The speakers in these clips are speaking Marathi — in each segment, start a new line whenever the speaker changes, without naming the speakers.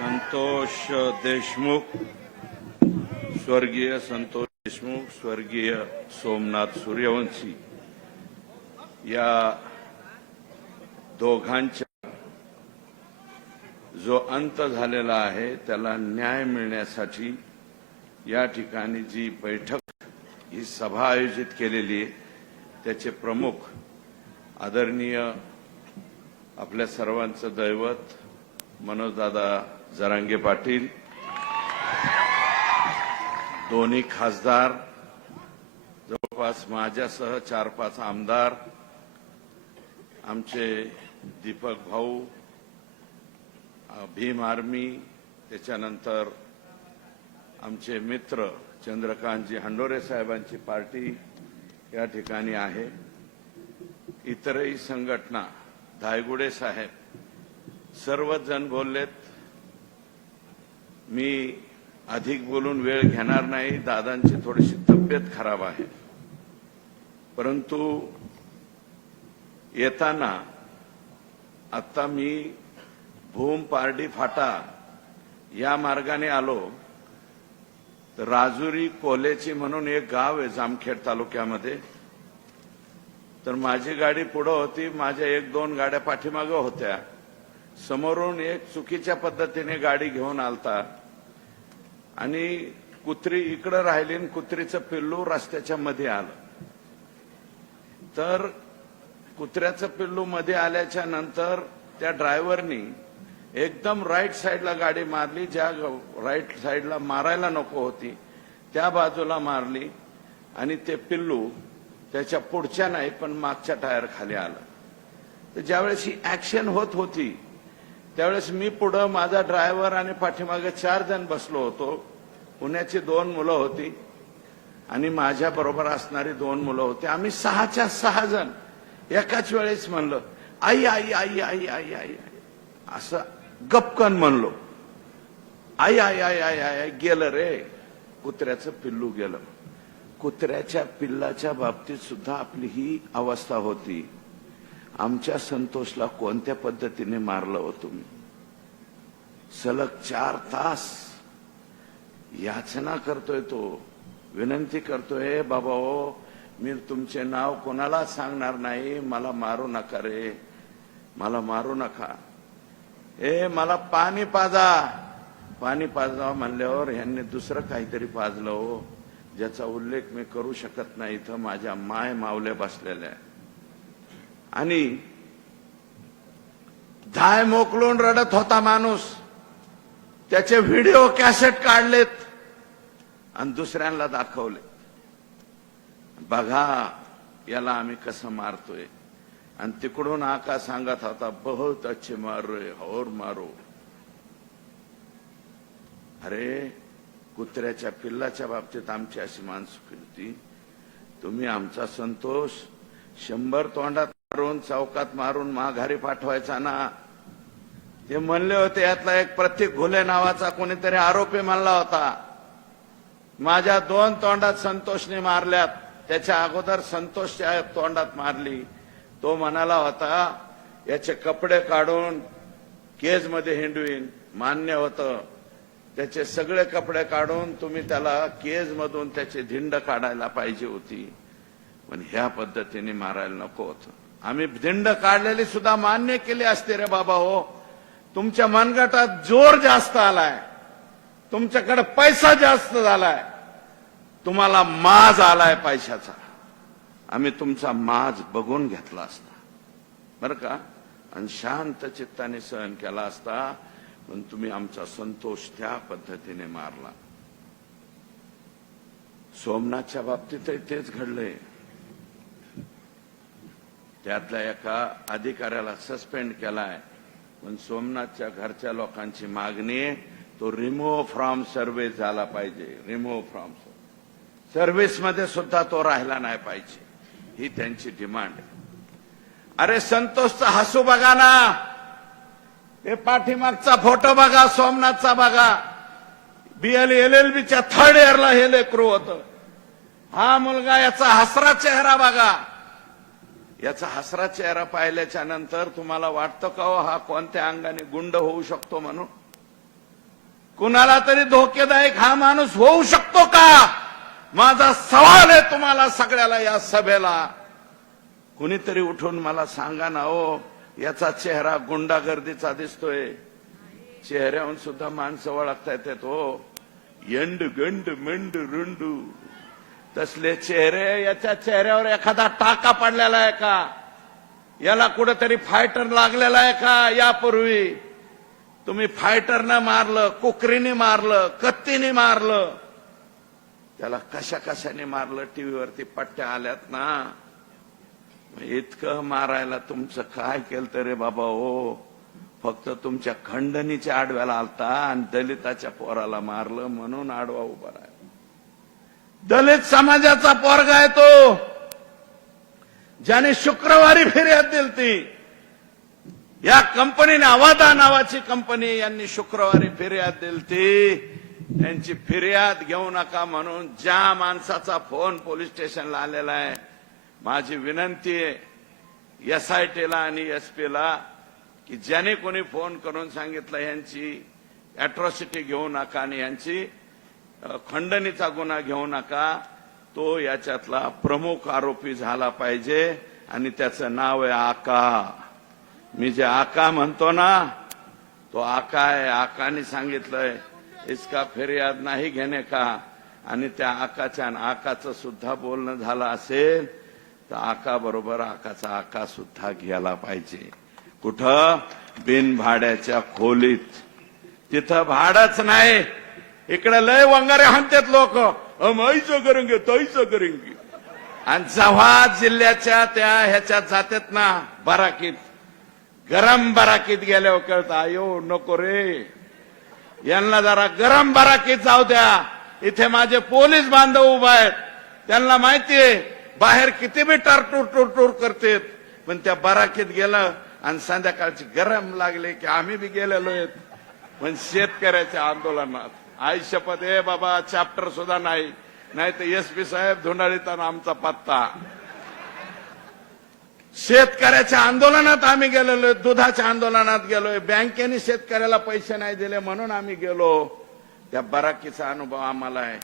संतोष देशमुख स्वर्गीय संतोष देशमुख स्वर्गीय सोमनाथ सूर्यवंशी या दोघांच्या जो अंत झालेला आहे त्याला न्याय मिळण्यासाठी या ठिकाणी जी बैठक ही सभा आयोजित केलेली आहे त्याचे प्रमुख आदरणीय आपल्या सर्वांचं दैवत मनोजदादा जरांगे पाटील दोन्ही खासदार जवळपास माझ्यासह चार पाच आमदार आमचे दीपक भाऊ भीम आर्मी त्याच्यानंतर आमचे मित्र चंद्रकांतजी हंडोरे साहेबांची पार्टी या ठिकाणी आहे इतरही संघटना धायगुडे साहेब सर्वच जण बोललेत मी अधिक बोलून वेळ घेणार नाही दादांची थोडीशी तब्येत खराब आहे परंतु येताना आता मी भूम पारडी फाटा या मार्गाने आलो तर राजुरी कोलेची म्हणून एक गाव आहे जामखेड तालुक्यामध्ये तर माझी गाडी पुढं होती माझ्या एक दोन गाड्या पाठीमागं होत्या समोरून एक चुकीच्या पद्धतीने गाडी घेऊन आलता आणि कुत्री इकडं राहिली आणि कुत्रीचं पिल्लू रस्त्याच्या मध्ये आलं तर कुत्र्याचं पिल्लू मध्ये आल्याच्या नंतर त्या ड्रायव्हरनी एकदम राईट साईडला गाडी मारली ज्या राईट साईडला मारायला नको होती त्या बाजूला मारली आणि ते पिल्लू त्याच्या पुढच्या नाही पण मागच्या टायर खाली आलं तर ज्यावेळेस ही ऍक्शन होत होती त्यावेळेस मी पुढं माझा ड्रायव्हर आणि पाठीमागे चार जण बसलो होतो पुण्याची दोन मुलं होती आणि माझ्या बरोबर असणारी दोन मुलं होती आम्ही सहाच्या सहा जण एकाच वेळेस म्हणलो आई आई आई आई आई आई असं गपकन म्हणलो आई आई आई आई आई गेलं रे कुत्र्याचं पिल्लू गेलं कुत्र्याच्या पिल्लाच्या बाबतीत सुद्धा आपली ही अवस्था होती आमच्या संतोषला कोणत्या पद्धतीने मारलं हो तुम्ही सलग चार तास याचना करतोय तो विनंती करतोय बाबा हो मी तुमचे नाव कोणाला सांगणार नाही मला मारू नका रे मला मारू नका ए मला पाणी पाजा पाणी पाजा म्हणल्यावर यांनी दुसरं काहीतरी पाजलं हो ज्याचा उल्लेख मी करू शकत नाही इथं माझ्या माय मावल्या बसलेल्या आणि धाय मोकलून रडत होता माणूस त्याचे व्हिडिओ कॅसेट काढलेत आणि दुसऱ्यांना दाखवले बघा याला आम्ही कसं मारतोय आणि तिकडून आका सांगत होता बहुत अच्छे मारोय होर मारो अरे कुत्र्याच्या पिल्लाच्या बाबतीत आमची अशी माणसं होती तुम्ही आमचा संतोष शंभर तोंडात मारून चौकात मारून माघारी पाठवायचा ना ते म्हणले होते यातला एक प्रतीक घुले नावाचा कोणीतरी आरोपी म्हणला होता माझ्या दोन तोंडात संतोषने मारल्यात त्याच्या अगोदर संतोषच्या तोंडात मारली तो म्हणाला होता याचे कपडे काढून केजमध्ये हिंडवीन मान्य होतं त्याचे सगळे कपडे काढून तुम्ही त्याला केजमधून त्याची धिंड काढायला पाहिजे होती पण ह्या पद्धतीने मारायला नको होत आम्ही धिंड काढलेली सुद्धा मान्य केली असते रे बाबा हो तुमच्या मनगटात जोर जास्त आलाय तुमच्याकडे पैसा जास्त झालाय तुम्हाला माज आलाय पैशाचा आम्ही तुमचा माज बघून घेतला असता बरं का आणि शांत चित्ताने सहन केला असता पण तुम्ही आमचा संतोष त्या पद्धतीने मारला सोमनाथच्या बाबतीतही तेच घडलंय त्यातल्या एका अधिकाऱ्याला सस्पेंड केलाय पण सोमनाथच्या घरच्या लोकांची मागणी तो रिमूव्ह फ्रॉम सर्व्हिस झाला पाहिजे रिमूव्ह फ्रॉम सर्व्हिसमध्ये सुद्धा तो राहिला नाही पाहिजे ही त्यांची डिमांड आहे अरे संतोषचा हसू बघा ना ते पाठीमागचा फोटो बघा सोमनाथचा बघा बीएल एल एल बीच्या थर्ड इयरला हे लेकरू होतं हा मुलगा याचा हसरा चेहरा बघा याचा हसरा चेहरा पाहिल्याच्या नंतर तुम्हाला वाटतं का हो हा कोणत्या अंगाने गुंड होऊ शकतो म्हणून कुणाला तरी धोकेदायक हा माणूस होऊ शकतो का माझा सवाल आहे तुम्हाला सगळ्याला या सभेला कुणीतरी उठून मला सांगा ना हो याचा चेहरा गुंडागर्दीचा दिसतोय चेहऱ्याहून सुद्धा माणसं ओळखता येतात हो यंड गंड मंड रुंडू तसले चेहरे याच्या चेहऱ्यावर एखादा टाका पडलेला आहे का याला कुठेतरी फायटर लागलेला आहे का यापूर्वी तुम्ही न मारलं कुकरीने मारलं कत्तीने मारलं त्याला कशा कशाने मारलं टीव्हीवरती पट्ट्या आल्यात ना इतकं मारायला तुमचं काय केलं रे बाबा हो फक्त तुमच्या खंडणीच्या आडव्याला आलता आणि दलिताच्या पोराला मारलं म्हणून आडवा उभा राहिला दलित समाजाचा पोरगा आहे तो ज्याने शुक्रवारी फिर्याद दिलती या कंपनीने आवादा नावाची कंपनी यांनी शुक्रवारी फिर्याद दिलती त्यांची फिर्याद घेऊ नका म्हणून ज्या माणसाचा फोन पोलीस स्टेशनला आलेला आहे माझी विनंती आहे एसआयटीला आणि एसपीला की ज्याने कोणी फोन करून सांगितलं यांची अॅट्रॉसिटी घेऊ नका आणि यांची खंडणीचा गुन्हा घेऊ नका तो याच्यातला प्रमुख आरोपी झाला पाहिजे आणि त्याचं नाव आहे आका मी जे आका म्हणतो ना तो आका आहे आकाने सांगितलंय इसका फिर्याद नाही घेणे का आणि त्या आकाच्या आकाचं सुद्धा बोलणं झालं असेल तर आका बरोबर आकाचा आका सुद्धा घ्यायला पाहिजे कुठं बिनभाड्याच्या खोलीत तिथं भाडच नाही इकडे लय वंगारे हाणतात लोक अमाईचं करेंगे तईचं करेंगे आणि जव्हा जिल्ह्याच्या त्या ह्याच्यात जातात ना बराकीत गरम बराकीत गेल्यावर कळत आयो नको रे यांना जरा गरम बराकीत जाऊ द्या इथे माझे पोलीस बांधव उभे आहेत त्यांना माहितीये बाहेर किती बी टारटूर टूर टूर करतेत पण त्या बराकीत गेलं आणि संध्याकाळची गरम लागले की आम्ही बी गेलेलो आहेत पण शेतकऱ्याच्या आंदोलनात आई शपथ ए बाबा चॅप्टर सुद्धा नाही नाही तर एस पी साहेब धुंडाळीताना आमचा पत्ता शेतकऱ्याच्या आंदोलनात आम्ही गेलेलो दुधाच्या आंदोलनात गेलोय बँकेने शेतकऱ्याला पैसे नाही दिले म्हणून आम्ही गेलो त्या बराकीचा अनुभव आम्हाला आहे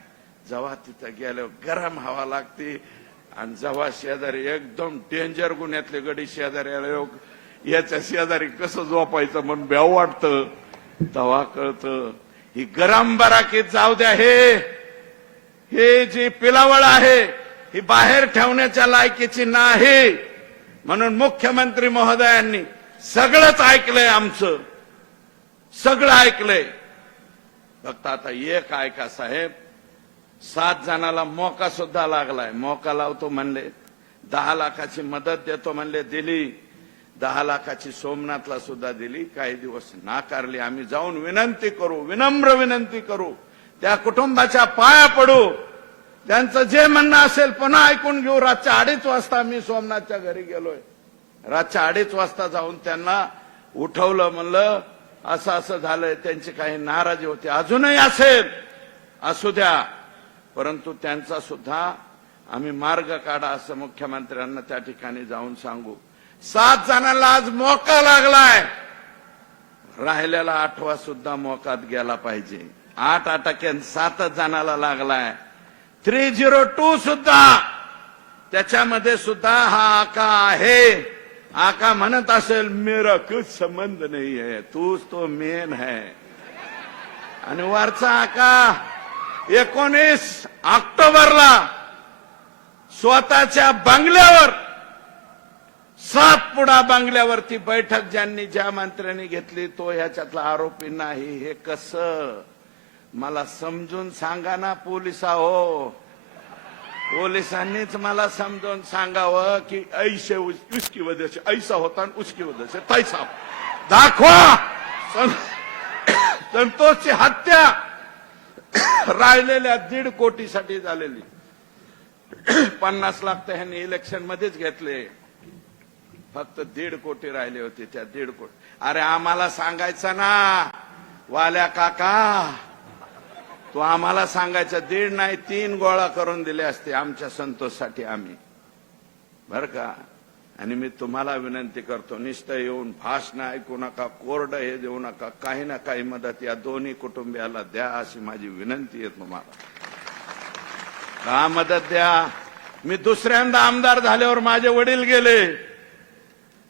जेव्हा तिथं गेलो गरम हवा लागते आणि जेव्हा शेजारी एकदम डेंजर गुन्ह्यातले गडी शेजारी याच्या शेजारी कसं झोपायचं म्हणून बेव वाटतं तेव्हा कळतं ही गरम बराकीत जाऊ द्या हे हे जी पिलावळ आहे ही बाहेर ठेवण्याच्या लायकीची नाही म्हणून मुख्यमंत्री महोदयांनी सगळंच ऐकलंय आमचं सगळं ऐकलंय फक्त आता एक ऐका साहेब सात जणाला मोका सुद्धा लागलाय मोका लावतो म्हणले दहा लाखाची मदत देतो म्हणले दिली दहा लाखाची सोमनाथला सुद्धा दिली काही दिवस नाकारली आम्ही जाऊन विनंती करू विनम्र विनंती करू त्या कुटुंबाच्या पाया पडू त्यांचं जे म्हणणं असेल पुन्हा ऐकून घेऊ रातच्या अडीच वाजता मी सोमनाथच्या घरी गेलोय रातच्या अडीच वाजता जाऊन त्यांना उठवलं म्हणलं असं असं झालंय त्यांची काही नाराजी होती अजूनही असेल असू द्या परंतु त्यांचा सुद्धा आम्ही मार्ग काढा असं मुख्यमंत्र्यांना त्या ठिकाणी जाऊन सांगू सात जणांना आज मोका लागलाय राहिलेला आठवा सुद्धा मोकात गेला पाहिजे आठ आटाक्यान सातच जणाला लागलाय थ्री झिरो टू सुद्धा त्याच्यामध्ये सुद्धा हा आका आहे आका म्हणत असेल मेरा कुछ संबंध नाही आहे तूच तो मेन है आणि वरचा आका एकोणीस ऑक्टोबरला स्वतःच्या बंगल्यावर सातपुडा बांगल्यावरती बैठक ज्यांनी ज्या मंत्र्यांनी घेतली तो ह्याच्यातला आरोपी नाही हे कस मला समजून सांगा ना पोलिसा हो पोलिसांनीच मला समजून सांगावं की ऐसे उचकी वजह ऐसा होता आणि उचकी वजह तैसा हो. दाखवा संतोषची हत्या राहिलेल्या दीड कोटीसाठी झालेली पन्नास लाख तर ह्यांनी इलेक्शन मध्येच घेतले फक्त दीड कोटी राहिले होते त्या दीड कोटी अरे आम्हाला सांगायचं ना वाल्या काका तो आम्हाला सांगायचा दीड नाही तीन गोळा करून दिले असते आमच्या संतोषसाठी आम्ही बर का आणि मी तुम्हाला विनंती करतो निष्ठ येऊन ना ऐकू नका कोरड हे देऊ नका काही ना काही मदत या दोन्ही कुटुंबियाला द्या अशी माझी विनंती आहे तुम्हाला का मदत द्या मी दुसऱ्यांदा आमदार झाल्यावर माझे वडील गेले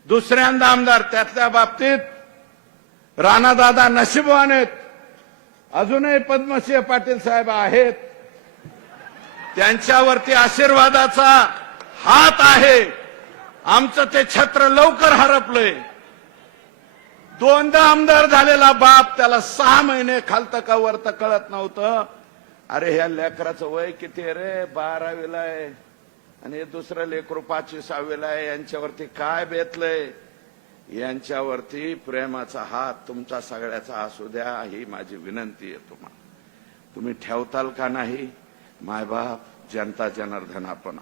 दुसऱ्यांदा आमदार त्यातल्या बाबतीत राणादादा नशीबवान आहेत अजूनही पद्मसिंह पाटील साहेब आहेत त्यांच्यावरती आशीर्वादाचा हात आहे आमचं ते छत्र लवकर हरपलंय दोनदा आमदार झालेला बाप त्याला सहा महिने खालत का कळत नव्हतं अरे ह्या लेकराचं वय किती रे बारावीला आहे आणि हे दुसरं लेकरू पाचवी सहावीला आहे यांच्यावरती काय बेतलंय यांच्यावरती प्रेमाचा हात तुमचा सगळ्याचा असू द्या ही माझी विनंती आहे तुम्हाला तुम्ही ठेवताल का नाही मायबाप जनता जनार्दन आपण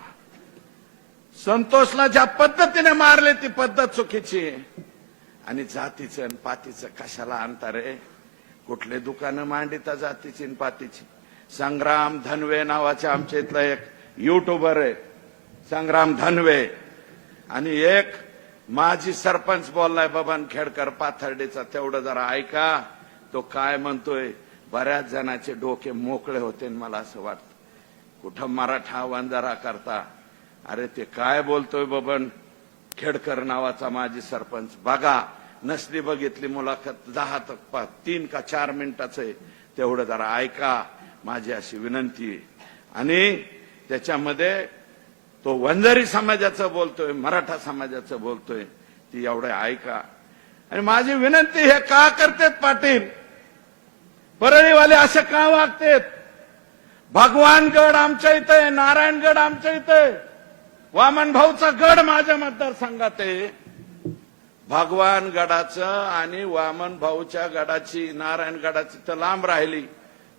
संतोषला ज्या पद्धतीने मारले ती पद्धत चुकीची आणि जातीचं आणि पातीचं कशाला आणता रे कुठले दुकानं मांडिता जातीची आणि पातीची संग्राम धनवे नावाचे आमच्या इथलं एक युट्यूबर आहे संग्राम धनवे आणि एक माझी सरपंच बोललाय बबन खेडकर पाथर्डीचा तेवढं जरा ऐका तो काय म्हणतोय बऱ्याच जणांचे डोके मोकळे होते मला असं वाटतं कुठं मराठा वंजारा करता अरे ते काय बोलतोय बबन खेडकर नावाचा माजी सरपंच बघा नसली बघितली मुलाखत दहा तक तीन का चार मिनिटाचे तेवढं जरा ऐका माझी अशी विनंती आणि त्याच्यामध्ये तो वंजारी समाजाचं बोलतोय मराठा समाजाचं बोलतोय ती एवढे ऐका आणि माझी विनंती हे का करते पाटील परळीवाले असे का वागतेत भगवानगड आमच्या इथं नारायणगड आमच्या इथं आहे वामनभाऊचा गड माझ्या मतदारसंघात आहे भगवानगडाचं आणि वामन भाऊच्या गडाची नारायणगडाची गडाची तर लांब राहिली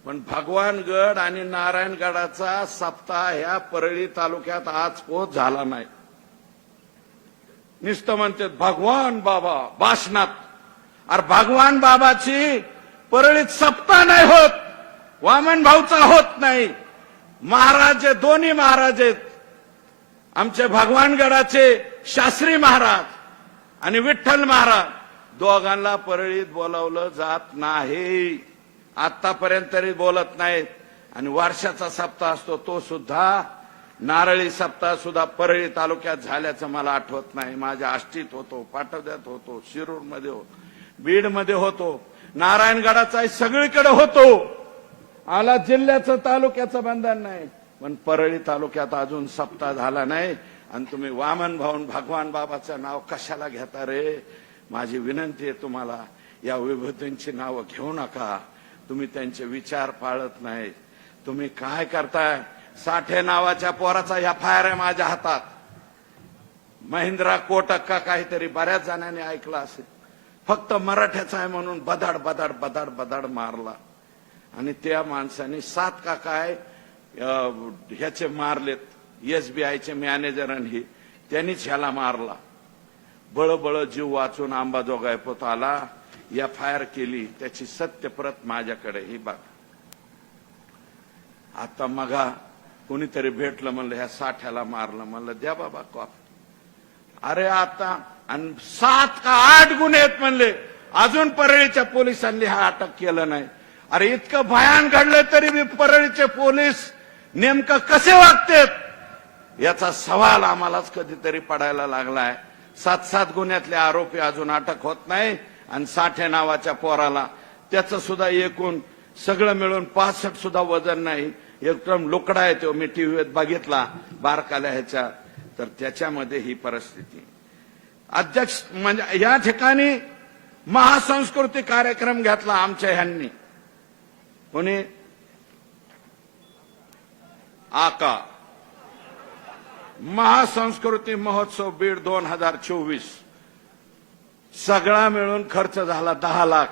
पण भगवानगड आणि नारायणगडाचा सप्ताह ह्या परळी तालुक्यात आज पोच झाला नाही निस्त म्हणते भगवान बाबा भाषणात अर भगवान बाबाची परळीत सप्ताह नाही होत वामन भाऊचा होत नाही महाराज दोन्ही महाराज आहेत आमचे भगवानगडाचे शास्त्री महाराज आणि विठ्ठल महाराज दोघांना परळीत बोलावलं जात नाही आतापर्यंत तरी बोलत नाहीत आणि वर्षाचा सप्ताह असतो तो सुद्धा नारळी सप्ताह सुद्धा परळी तालुक्यात झाल्याचं मला आठवत नाही माझ्या आष्टीत होतो पाठवद्यात होतो शिरूरमध्ये होतो बीडमध्ये होतो नारायणगडाचा सगळीकडे होतो आला जिल्ह्याचं तालुक्याचं बंधन नाही पण परळी तालुक्यात अजून सप्ताह झाला नाही आणि तुम्ही वामन भाऊन भगवान बाबाचं नाव कशाला घेता रे माझी विनंती आहे तुम्हाला या विभूतींची नावं घेऊ नका तुम्ही त्यांचे विचार पाळत नाही तुम्ही काय करताय साठे नावाच्या पोराचा एफ आय आर आहे माझ्या हातात महिंद्रा कोटक का काहीतरी बऱ्याच जणांनी ऐकलं असेल फक्त मराठ्याचा आहे म्हणून बदाड बदाड बदाड बदाड मारला आणि त्या माणसाने सात का काय ह्याचे मारलेत एसबीआयचे मॅनेजर आणि त्यांनीच ह्याला मारला बळबळ जीव वाचून आंबाजोगाय पोत आला एफ आय आर केली त्याची सत्यप्रत माझ्याकडे ही बाब आता मगा कोणीतरी भेटलं म्हणलं ह्या साठ्याला मारलं म्हणलं द्या बाबा कॉप अरे आता आणि सात का आठ गुन्हे आहेत म्हणले अजून परळीच्या पोलिसांनी हा अटक केलं नाही अरे इतकं भयान घडलं तरी मी परळीचे पोलीस नेमकं कसे वागतेत याचा सवाल आम्हालाच कधीतरी पडायला लागलाय सात सात गुन्ह्यातले आरोपी अजून अटक होत नाही आणि साठ्या नावाच्या पोराला त्याचं सुद्धा एकूण सगळं मिळून पासष्ट सुद्धा वजन नाही एकदम लोकडा आहे तो मी टीव्हीत बघितला बारकाल्या ह्याच्या तर त्याच्यामध्ये ही परिस्थिती अध्यक्ष म्हणजे या ठिकाणी महासंस्कृती कार्यक्रम घेतला आमच्या ह्यांनी कोणी आका महासंस्कृती महोत्सव बीड दोन हजार चोवीस सगळा मिळून खर्च झाला दहा लाख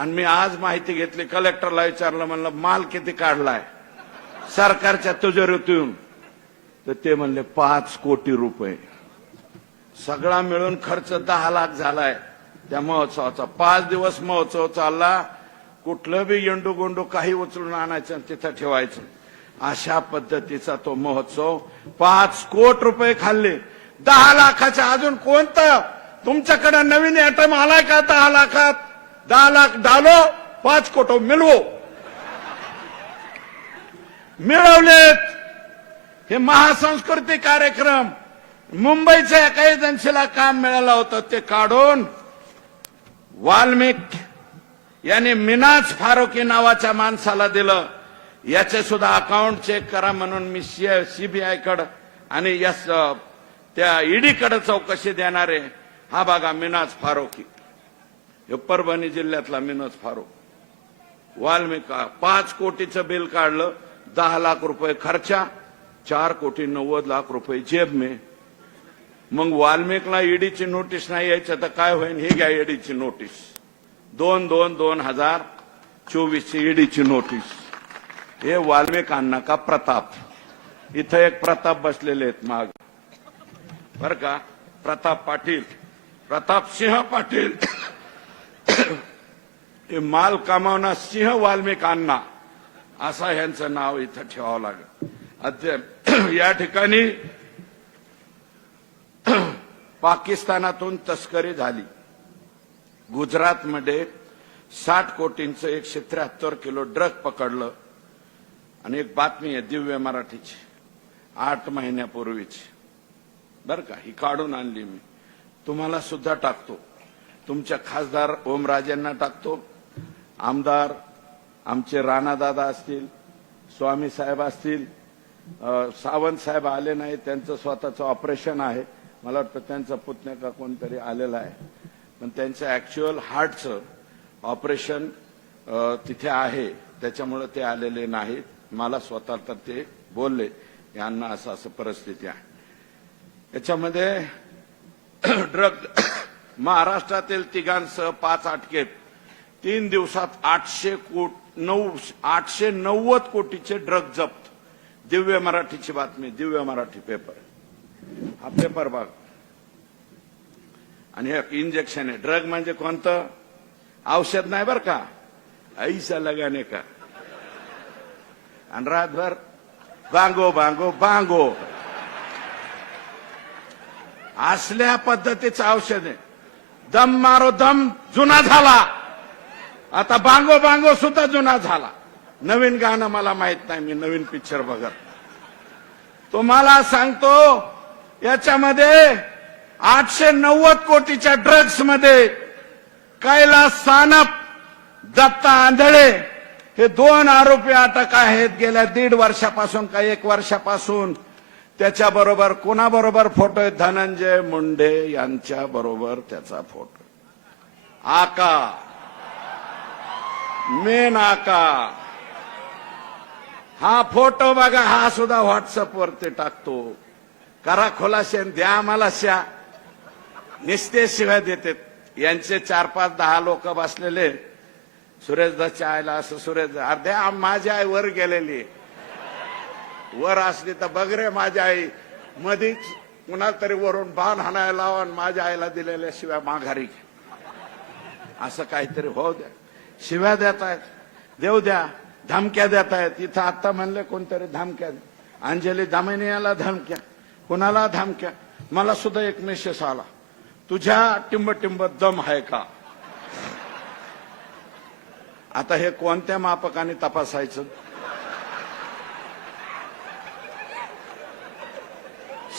आणि मी आज माहिती घेतली कलेक्टरला विचारलं म्हणलं माल किती काढलाय सरकारच्या तिजोरीतून तर ते म्हणले पाच कोटी रुपये सगळा मिळून खर्च दहा लाख झालाय त्या महोत्सवाचा पाच दिवस महोत्सव चालला कुठलं बी येंडू गोंडू काही उचलून आणायचं तिथं ठेवायचं अशा पद्धतीचा तो महोत्सव पाच कोट रुपये खाल्ले दहा लाखाच्या अजून कोणतं तुमच्याकडे नवीन आयटम आलाय का दहा लाखात दहा लाख डालो पाच कोटो मिळवो मिळवलेत हे महासंस्कृती कार्यक्रम मुंबईच्या एका एजन्सीला काम मिळालं होतं ते काढून वाल्मिक यांनी मिनाज फारुकी नावाच्या माणसाला दिलं याचे सुद्धा अकाउंट चेक करा म्हणून मी सीबीआयकडं आणि या त्या ईडीकडे e चौकशी देणार आहे हा बघा मिनाज फारोखी हे परभणी जिल्ह्यातला मिनाज फारोक वाल्मिका पाच कोटीचं बिल काढलं दहा लाख रुपये खर्चा चार कोटी नव्वद लाख रुपये जेब मे मग वाल्मिकला ईडीची नोटीस नाही यायचं तर काय होईल ही घ्या ईडीची नोटीस दोन दोन दोन हजार चोवीसची ईडीची नोटीस हे वाल्मिकांना का प्रताप इथं एक प्रताप बसलेले आहेत माग बर का प्रताप पाटील प्रताप सिंह पाटील हे माल कमावणार सिंह वाल्मिकांना असं असा यांचं नाव इथं ठेवावं लागेल या ठिकाणी पाकिस्तानातून तस्करी झाली गुजरातमध्ये साठ कोटींचं एकशे त्र्याहत्तर किलो ड्रग पकडलं आणि एक बातमी आहे दिव्य मराठीची आठ महिन्यापूर्वीची बरं का ही काढून आणली मी तुम्हाला सुद्धा टाकतो तुमच्या खासदार ओमराजेंना टाकतो आमदार आमचे राणादादा असतील स्वामी साहेब असतील सावंत साहेब आले नाही त्यांचं स्वतःचं ऑपरेशन आहे मला वाटतं त्यांचा पुतण्या का कोणतरी आलेला आहे पण त्यांचं ॲक्च्युअल हार्टचं ऑपरेशन तिथे आहे त्याच्यामुळे ते आलेले नाहीत मला स्वतः तर ते बोलले यांना असं असं परिस्थिती आहे याच्यामध्ये ड्रग महाराष्ट्रातील तिघांसह पाच अटकेत तीन दिवसात आठशे कोट नऊ आठशे नव्वद कोटीचे ड्रग जप्त दिव्य मराठीची बातमी दिव्य मराठी पेपर हा पेपर बघ आणि हे इंजेक्शन आहे ड्रग म्हणजे कोणतं औषध नाही बरं का ऐसा लगाने का आणि रातभर बांगो बांगो बांगो असल्या पद्धतीचं औषध आहे दम मारो दम जुना झाला आता बांगो बांगो सुद्धा जुना झाला नवीन गाणं मला माहित नाही मी नवीन पिक्चर बघत तुम्हाला सांगतो याच्यामध्ये आठशे नव्वद कोटीच्या ड्रग्समध्ये कैलास सानप दत्ता आंधळे हे दोन आरोपी अटक आहेत गेल्या दीड वर्षापासून का एक वर्षापासून त्याच्याबरोबर कोणाबरोबर फोटो आहे धनंजय मुंडे यांच्या बरोबर त्याचा फोटो आका मेन आका हा फोटो बघा हा सुद्धा व्हॉट्सअपवरती टाकतो करा खोलासेन द्या आम्हाला श्या निस्ते शिवाय देते यांचे चार पाच दहा लोक बसलेले सुरेश सुरेशदा आयला असं सुरेश अर्ध्या माझी आई वर गेलेली वर असली तर बघ रे माझी आई मधीच कुणा तरी वरून बाण हाणायला लावा माझ्या आईला दिलेल्या शिव्या माघारी असं काहीतरी होऊ द्या शिव्या देत आहेत देऊ द्या धमक्या देत आहेत इथं आत्ता म्हणले कोणतरी धमक्या अंजली दामिनियाला धमक्या कुणाला धमक्या मला सुद्धा एक मेसेज आला तुझ्या टिंब दम आहे का आता हे कोणत्या मापकाने तपासायचं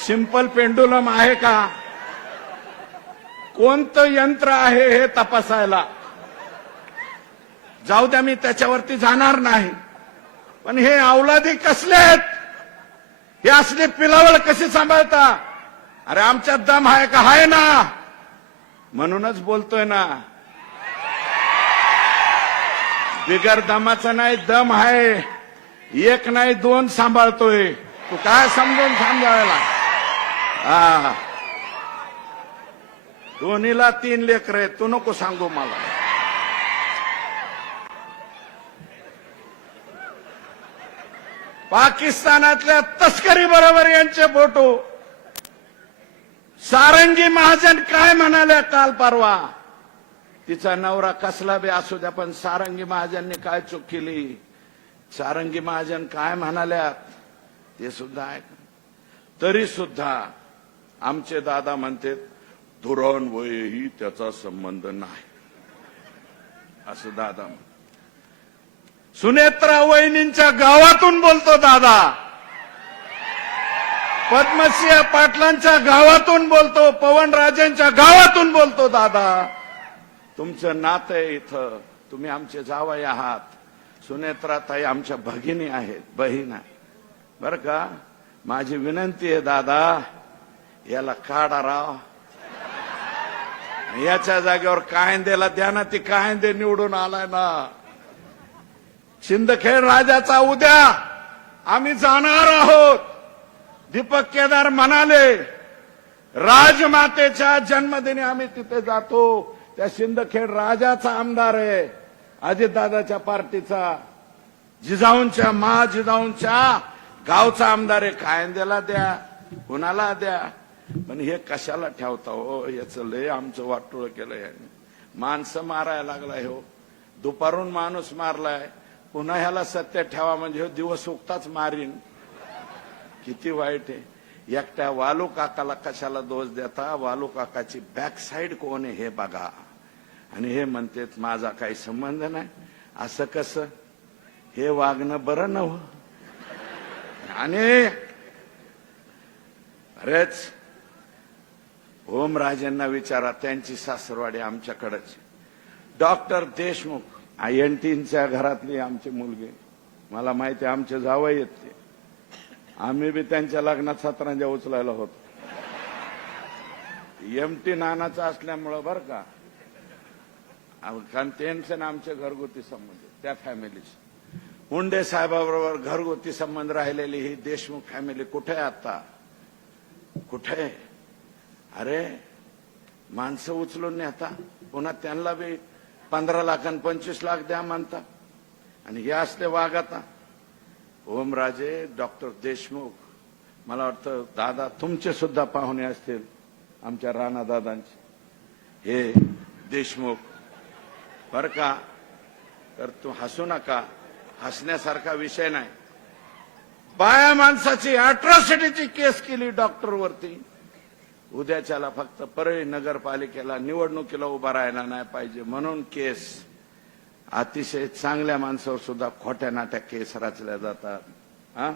सिंपल पेंडुलम आहे का कोणतं यंत्र आहे हे तपासायला जाऊ द्या मी त्याच्यावरती जाणार नाही पण हे अवलादी कसले आहेत हे असले पिलावळ कशी सांभाळता अरे आमच्या दम आहे का हाय ना म्हणूनच बोलतोय ना बिगर दमाचा नाही दम आहे एक नाही दोन सांभाळतोय तू काय समजून सांभाळायला दोन्हीला तीन लेकर आहेत तू नको सांगू मला पाकिस्तानातल्या तस्करी बरोबर यांचे फोटो सारंगी महाजन काय म्हणाल्या काल परवा तिचा नवरा कसला बी असू द्या पण सारंगी महाजननी काय चूक केली सारंगी महाजन काय म्हणाल्यात ते सुद्धा ऐक तरी सुद्धा आमचे दादा म्हणते धुरण वयही त्याचा संबंध नाही असं दादा सुनेत्रा वहिनींच्या गावातून बोलतो दादा पद्मसिंह पाटलांच्या गावातून बोलतो पवनराजेंच्या गावातून बोलतो दादा तुमचं नात आहे इथं तुम्ही आमचे जावई आहात सुनेत्रा ताई आमच्या भगिनी आहेत बहीण आहे बरं का माझी विनंती आहे दादा याला काढा राव याच्या जागेवर कायंदेला द्या ना ती कायंदे निवडून आलाय ना शिंदखेड राजाचा उद्या आम्ही जाणार आहोत दीपक केदार म्हणाले राजमातेच्या जन्मदिनी आम्ही तिथे जातो त्या शिंदखेड राजाचा आमदार आहे अजितदादाच्या पार्टीचा जिजाऊंच्या मा जिजाऊंच्या गावचा आमदार आहे कायंदेला द्या कुणाला द्या पण हे कशाला ठेवता हो याचं लय आमचं वाटोळ केलं याने माणसं मारायला लागलाय हो दुपारून माणूस मारलाय पुन्हा ह्याला सत्य ठेवा म्हणजे हो दिवस उगताच मारीन किती वाईट आहे एकट्या वालू काकाला कशाला दोष देता वालू काकाची बॅक साईड कोण आहे हे बघा आणि हे म्हणतेत माझा काही संबंध नाही असं कस हे वागणं बरं नव आणि अरेच ओम राजेंना विचारा त्यांची सासरवाडी आमच्याकडेच डॉक्टर देशमुख आय एन टीनच्या घरातली आमचे मुलगे मला माहिती आमचे जावं येत ते आम्ही बी त्यांच्या लग्नात सतरांजा उचलायला होतो एम टी नानाचा असल्यामुळं बरं का कारण त्यांचं आमचे घरगुती संबंध त्या फॅमिलीचे मुंडे साहेबाबरोबर घरगुती संबंध राहिलेली ही देशमुख फॅमिली कुठे आता कुठे अरे माणसं उचलून नेता पुन्हा त्यांना बी पंधरा लाख आणि पंचवीस लाख द्या मानता आणि हे असले वाघ आता ओमराजे डॉक्टर देशमुख मला वाटतं दादा तुमचे सुद्धा पाहुणे असतील आमच्या राणा दादांचे हे देशमुख बर का तर तू हसू नका हसण्यासारखा विषय नाही बाया माणसाची अट्रॉसिटीची केस केली डॉक्टरवरती उद्याच्याला फक्त परळी नगरपालिकेला निवडणुकीला उभा राहायला नाही पाहिजे म्हणून केस अतिशय चांगल्या माणसावर सुद्धा खोट्या नाट्या केस रचल्या जातात हा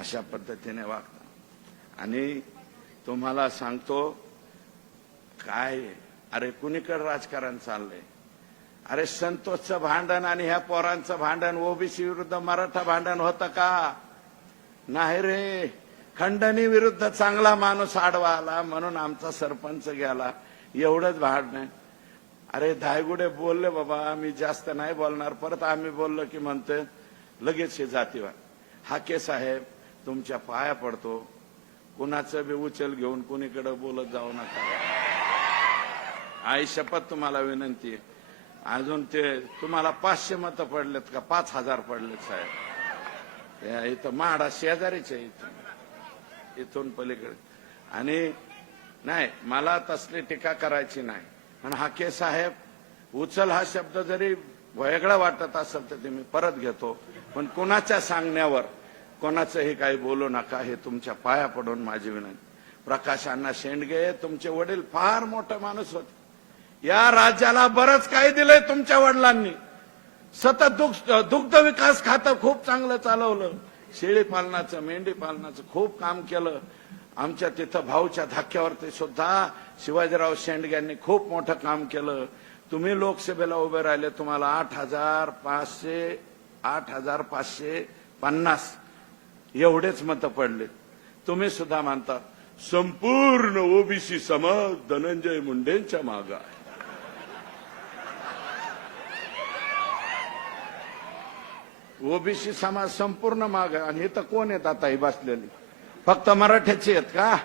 अशा पद्धतीने वागतात आणि तुम्हाला सांगतो काय अरे कुणीकडे राजकारण चाललंय अरे संतोषचं भांडण आणि ह्या पोरांचं भांडण ओबीसी विरुद्ध मराठा भांडण होतं का नाही रे खंडणी विरुद्ध चांगला माणूस आडवा आला म्हणून आमचा सरपंच गेला एवढंच भाड नाही अरे धायगुडे बोलले बाबा आम्ही जास्त नाही बोलणार परत आम्ही बोललो की म्हणते लगेच हे जातीवा केस साहेब तुमच्या पाया पडतो कुणाचं बी उचल घेऊन कुणीकडे बोलत जाऊ नका आई शपथ तुम्हाला विनंती अजून ते तुम्हाला पाचशे मतं पडलेत का पाच हजार पडलेत साहेब इथं माडा शेजारीच आहे इथं इथून पलीकडे आणि नाही मला तसली टीका करायची नाही पण हाके साहेब उचल हा शब्द जरी वेगळा वाटत असेल तर ते मी परत घेतो पण कोणाच्या सांगण्यावर कोणाचंही काही बोलू नका हे तुमच्या पाया पडून माझी विनंती प्रकाश अण्णा शेंडगे तुमचे वडील फार मोठे माणूस होते या राज्याला बरंच काही दिलंय तुमच्या वडिलांनी सतत दुग्ध विकास खातं खूप चांगलं चालवलं शेळी पालनाचं मेंढी पालनाचं खूप काम केलं आमच्या तिथं भाऊच्या धाक्यावरती सुद्धा शिवाजीराव यांनी खूप मोठं काम केलं तुम्ही लोकसभेला उभे राहिले तुम्हाला आठ हजार पाचशे आठ हजार पाचशे पन्नास एवढेच मतं पडले तुम्ही सुद्धा मानता संपूर्ण ओबीसी समाज धनंजय मुंडेंच्या मागा आहे ओबीसी समाज संपूर्ण माग आणि हे तर कोण आहेत आता ही बसलेली फक्त मराठ्याचे आहेत का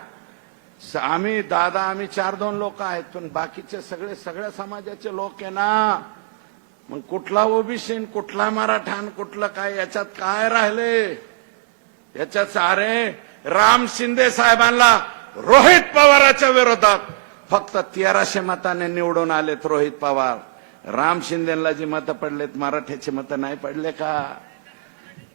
आम्ही दादा आम्ही चार दोन लोक आहेत पण बाकीचे सगळे सगळ्या समाजाचे लोक आहे ना मग कुठला ओबीसी कुठला मराठा कुठलं काय याच्यात काय राहिले याच्यात सारे राम शिंदे साहेबांना रोहित पवाराच्या विरोधात फक्त तेराशे मताने निवडून आलेत रोहित पवार राम शिंदेला जी मतं पडलेत मराठ्याची मतं नाही पडले का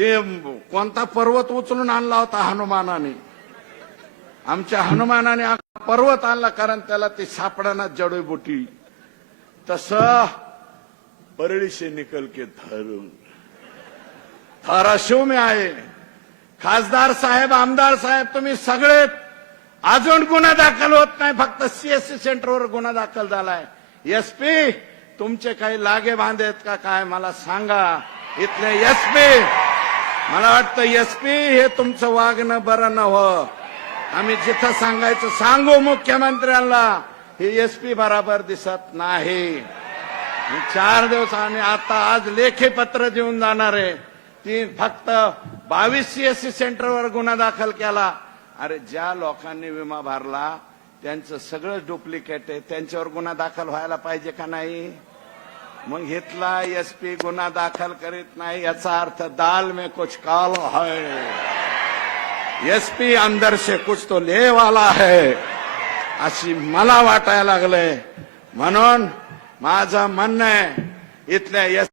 ते कोणता पर्वत उचलून आणला होता हनुमानाने आमच्या हनुमानाने पर्वत आणला कारण त्याला ते सापडाना जडोई बोटी तस परळीशे निकल के धरून धाराशिव मी आहे खासदार साहेब आमदार साहेब तुम्ही सगळे अजून गुन्हा दाखल होत नाही फक्त सीएससी सेंटरवर गुन्हा दाखल झालाय एसपी तुमचे काही लागे बांधेत का काय मला सांगा इथले एसपी मला वाटतं एस पी हे तुमचं वागणं बरं न हो आम्ही जिथं सांगायचं सांगू मुख्यमंत्र्यांना हे एस पी बराबर दिसत नाही चार दिवस आणि आता आज लेखी पत्र देऊन जाणार आहे ती फक्त बावीस सीएससी सेंटरवर गुन्हा दाखल केला अरे ज्या लोकांनी विमा भरला त्यांचं सगळं डुप्लिकेट आहे त्यांच्यावर गुन्हा दाखल व्हायला पाहिजे का नाही मग घेतला एस पी गुन्हा दाखल करीत नाही याचा अर्थ दाल में कुछ काल है एस पी अंदर से कुछ तो ले वाला है अशी मला वाटायला लागले म्हणून माझं म्हणणं आहे इथल्या